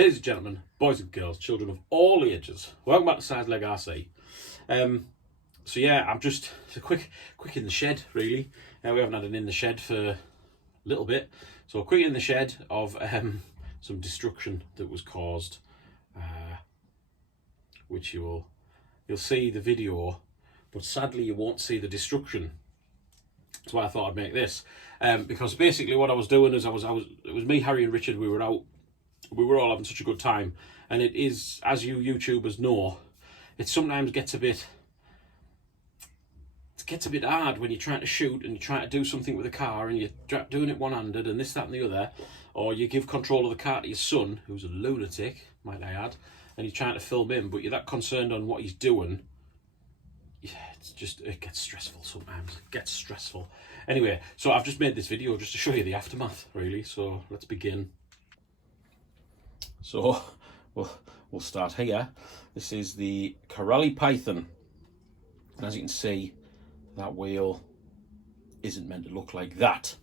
Ladies and gentlemen, boys and girls, children of all ages, welcome back to Size Leg RC. So yeah, I'm just quick in the shed really. We haven't had an in the shed for a little bit, so quick in the shed of some destruction that was caused, which you'll see the video, but sadly you won't see the destruction. That's why I thought I'd make this, because basically what I was doing is it was me, Harry, and Richard. We were out. We were all having such a good time, and it is, as you YouTubers know, it sometimes gets a bit hard when you're trying to shoot and you're trying to do something with a car and you're doing it one-handed and this, that and the other, or you give control of the car to your son, who's a lunatic, might I add, and you're trying to film him, but you're that concerned on what he's doing. Yeah, it gets stressful sometimes. It gets stressful. Anyway, so I've just made this video just to show you the aftermath, really, so let's begin. So we'll start here. This is the Carali Python, and as you can see, that wheel isn't meant to look like that.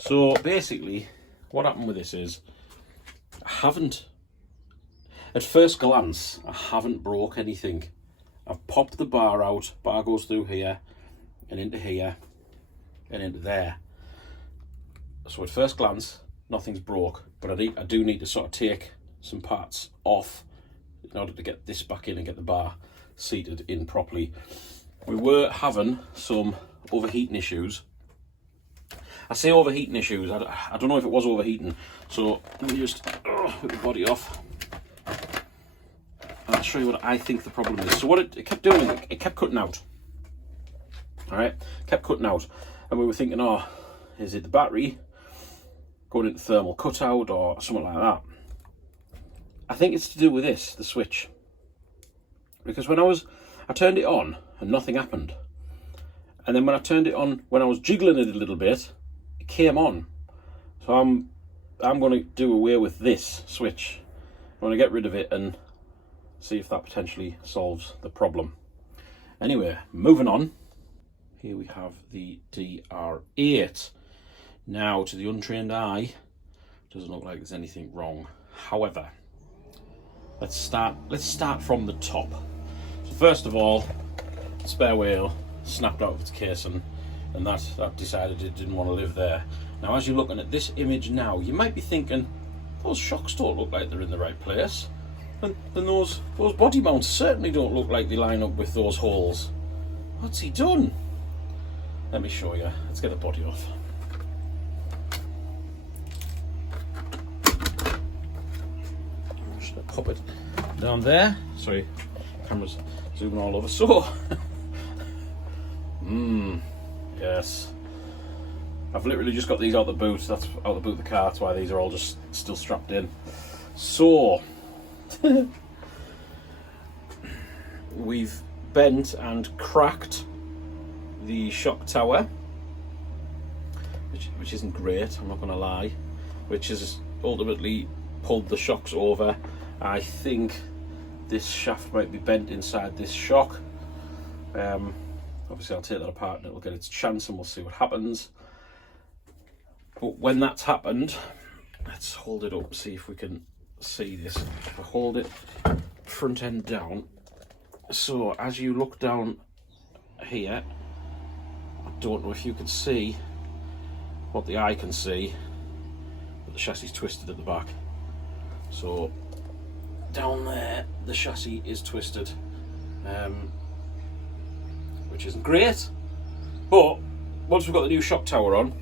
So basically what happened with this is at first glance I haven't broke anything. I've popped the bar out. Bar goes through here and into here and into there. So at first glance nothing's broke, but I do need to sort of take some parts off in order to get this back in and get the bar seated in properly. We were having some overheating issues. I say overheating issues, I don't know if it was overheating, so let me just put the body off and I'll show you what I think the problem is. So what it kept doing, it kept cutting out. Alright, kept cutting out, and we were thinking, oh, is it the battery going into thermal cutout or something like that? I think it's to do with this, the switch, because when I turned it on and nothing happened, and then when I turned it on, when I was jiggling it a little bit, it came on. So I'm going to do away with this switch. I'm going to get rid of it and see if that potentially solves the problem. Anyway, moving on. Here we have the DR8. Now, to the untrained eye, doesn't look like there's anything wrong. However, let's start from the top. So first of all, spare wheel snapped out of its casing, and that decided it didn't want to live there. Now, as you're looking at this image now, you might be thinking, those shocks don't look like they're in the right place, and those body mounts certainly don't look like they line up with those holes. What's he done? Let me show you. Let's get the body off. Should I pop it down there? Sorry, camera's zooming all over. So, yes, I've literally just got these out the boot. That's out the boot of the car. That's why these are all just still strapped in. So, we've bent and cracked the shock tower, which isn't great, I'm not going to lie, which has ultimately pulled the shocks over. I think this shaft might be bent inside this shock. Obviously I'll take that apart and it'll get its chance and we'll see what happens. But when that's happened, let's hold it up, see if we can see this. If I hold it front end down, so as you look down here, I don't know if you can see what the eye can see, but the chassis is twisted at the back. So down there the chassis is twisted, which isn't great, but once we've got the new shock tower on,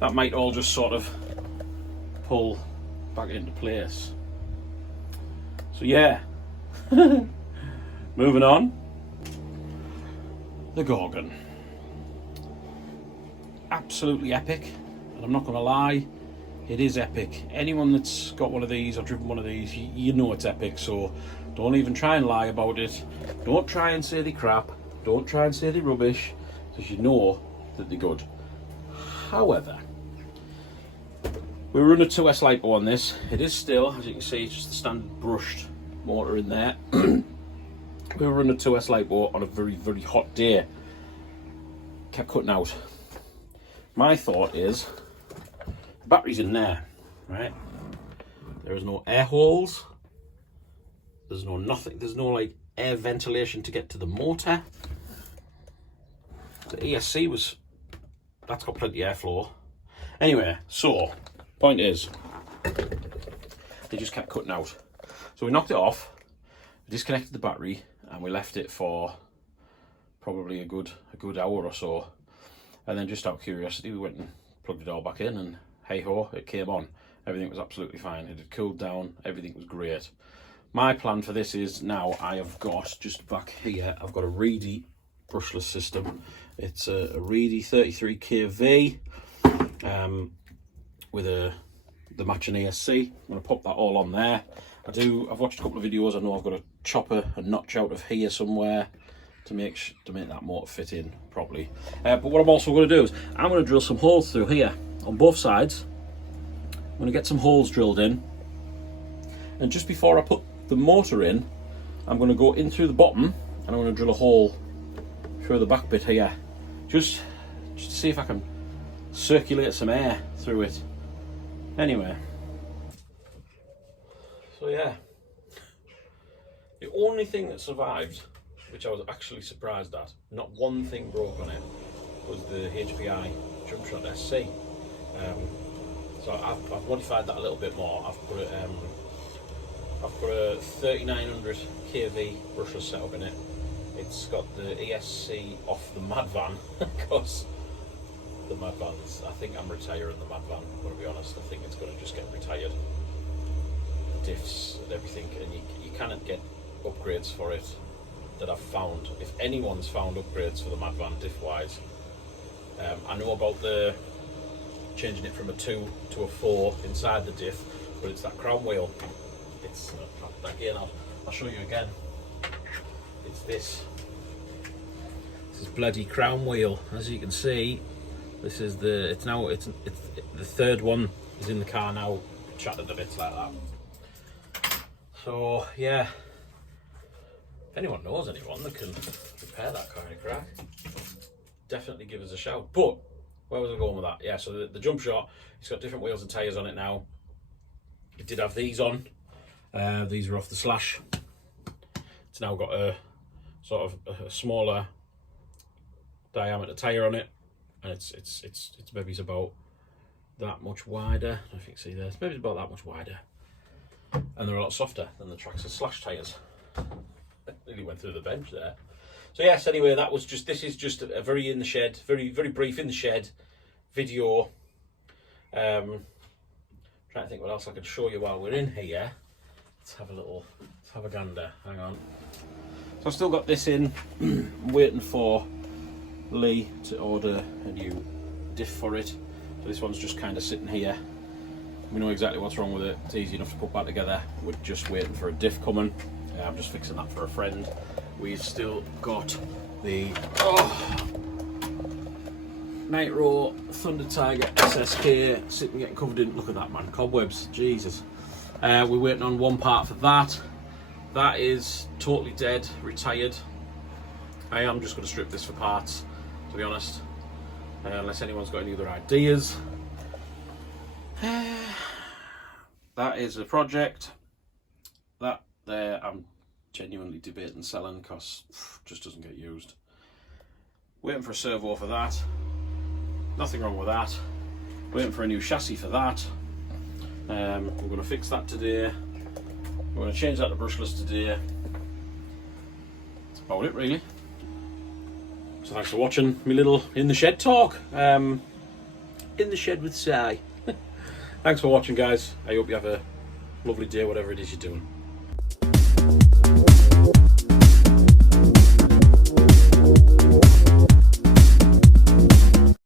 that might all just sort of pull back into place. So yeah, moving on, the Gorgon. Absolutely epic, and I'm not going to lie, it is epic. Anyone that's got one of these or driven one of these, you know it's epic, so don't even try and lie about it. Don't try and say they're crap, don't try and say they're rubbish, because you know that they're good. However, we run a 2S LiPo on this. It is still, as you can see, it's just the standard brushed motor in there. We run a 2S LiPo on a very, very hot day. Kept cutting out. My thought is, the battery's in there, right? There is no air holes. There's no nothing. There's no like air ventilation to get to the motor. The ESC was, that's got plenty of airflow. Anyway, so point is, they just kept cutting out. So we knocked it off, disconnected the battery, and we left it for probably a good hour or so. And then just out of curiosity, we went and plugged it all back in, and hey ho, it came on. Everything was absolutely fine. It had cooled down, everything was great. My plan for this is now I have got, just back here, I've got a Reedy brushless system. It's a Reedy 33kV with the matching ESC. I'm going to pop that all on there. I've watched a couple of videos. I know I've got to chop a notch out of here somewhere to make that motor fit in properly. But what I'm also going to do is I'm going to drill some holes through here on both sides. I'm going to get some holes drilled in, and just before I put the motor in, I'm going to go in through the bottom and I'm going to drill a hole through the back bit here, just to see if I can circulate some air through it. Anyway, so yeah, the only thing that survived, which I was actually surprised at, not one thing broke on it, was the HPI Jumpshot SC. So I've modified that a little bit more. I've put a 3900 kV brushless setup in it. It's got the ESC off the Mad Van because the Mad Van's, I think I'm retiring the Mad Van. I'm going to be honest. I think it's going to just get retired. The diffs and everything, and you cannot get upgrades for it that I've found. If anyone's found upgrades for the Mad Van diff wise, I know about the changing it from a 2 to a 4 inside the diff, but it's that crown wheel. It's again, I'll show you again. It's this is bloody crown wheel. As you can see, this is it's the third one is in the car now, shattered a bit like that. So yeah, if anyone knows anyone that can repair that kind of crack, definitely give us a shout. But where was I going with that? Yeah, so the Jumpshot, it's got different wheels and tyres on it now. It did have these on. These are off the Slash. It's now got a sort of a smaller diameter tyre on it, and it's maybe it's about that much wider. I don't know if you can see there. It's maybe about that much wider, and they're a lot softer than the Traxxas Slash tyres. Nearly went through the bench there. So yes, anyway, this is just a very in the shed, very brief in the shed video. Trying to think what else I can show you while we're in here. Let's have a gander. Hang on. So I've still got this in, waiting for Lee to order a new diff for it. So this one's just kind of sitting here. We know exactly what's wrong with it. It's easy enough to put back together. We're just waiting for a diff coming. I'm just fixing that for a friend. We've still got the Nitro Thunder Tiger SSK sitting getting covered in, look at that man, cobwebs, Jesus. We're waiting on one part for that. That is totally dead, retired. I am just going to strip this for parts, to be honest, unless anyone's got any other ideas. That is a project. That there, I'm genuinely debating selling because just doesn't get used. Waiting for a servo for that. Nothing wrong with that. Waiting for a new chassis for that. We're going to fix that today. We're going to change that to brushless today. That's about it really. So thanks for watching my little in the shed talk. In the shed with Si. Thanks for watching, guys. I hope you have a lovely day, whatever it is you're doing.